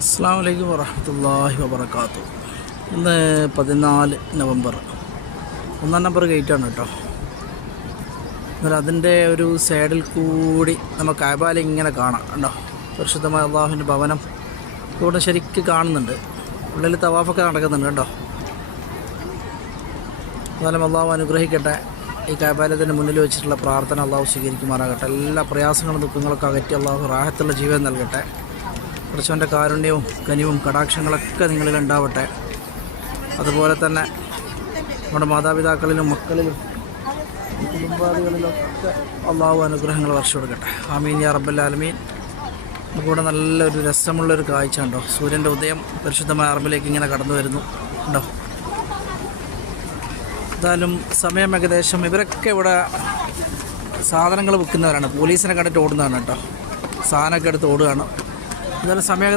അസ്സലാമു അലൈക്കും വറഹ്മത്തുള്ളാഹി വബറകാതുഹു. ഇന്ന് 14 നവംബർ 1 നമ്പർ ഗേറ്റാണ് കേട്ടോ. എന്നാൽ അതിൻ്റെ ഒരു സൈഡിൽ കൂടി നമുക്ക് കഅബയിൽ ഇങ്ങനെ കാണാം കണ്ടോ. പരിശുദ്ധമായ അള്ളാഹുവിൻ്റെ ഭവനം ഇവിടെ ശരിക്കും കാണുന്നുണ്ട്. ഉള്ളിൽ തവാഫൊക്കെ നടക്കുന്നുണ്ട് കേട്ടോ. എന്നാലും അള്ളാഹു അനുഗ്രഹിക്കട്ടെ. ഈ കഅബയിലതിൻ്റെ മുന്നിൽ വെച്ചിട്ടുള്ള പ്രാർത്ഥന അള്ളാഹു സ്വീകരിക്കുമാറാകട്ടെ. എല്ലാ പ്രയാസങ്ങളും ദുഃഖങ്ങളൊക്കെ അകറ്റി അള്ളാഹു റാഹത്തുള്ള ജീവൻ നൽകട്ടെ. കുറച്ചവൻ്റെ കാരുണ്യവും കനിവും കടാക്ഷങ്ങളൊക്കെ നിങ്ങളിൽ ഉണ്ടാവട്ടെ. അതുപോലെ തന്നെ നമ്മുടെ മാതാപിതാക്കളിലും മക്കളിലും കുടുംബാദികളിലൊക്കെ അള്ളാഹു അനുഗ്രഹങ്ങൾ വർഷം കൊടുക്കട്ടെ. ആമീൻ യാ റബ്ബൽ ആലമീൻ. നമുക്കിവിടെ നല്ലൊരു രസമുള്ളൊരു കാഴ്ച ഉണ്ടോ. സൂര്യൻ്റെ ഉദയം പരിശുദ്ധമായ അറബിലേക്ക് ഇങ്ങനെ കടന്നു വരുന്നു ഉണ്ടോ. എന്തായാലും സമയം ഏകദേശം ഇവരൊക്കെ ഇവിടെ സാധനങ്ങൾ വിൽക്കുന്നവരാണ്. പോലീസിനെ കണ്ടിട്ട് ഓടുന്നതാണ് കേട്ടോ. സാധനമൊക്കെ എടുത്ത് ഓടുകയാണ്. എന്തായാലും സമയം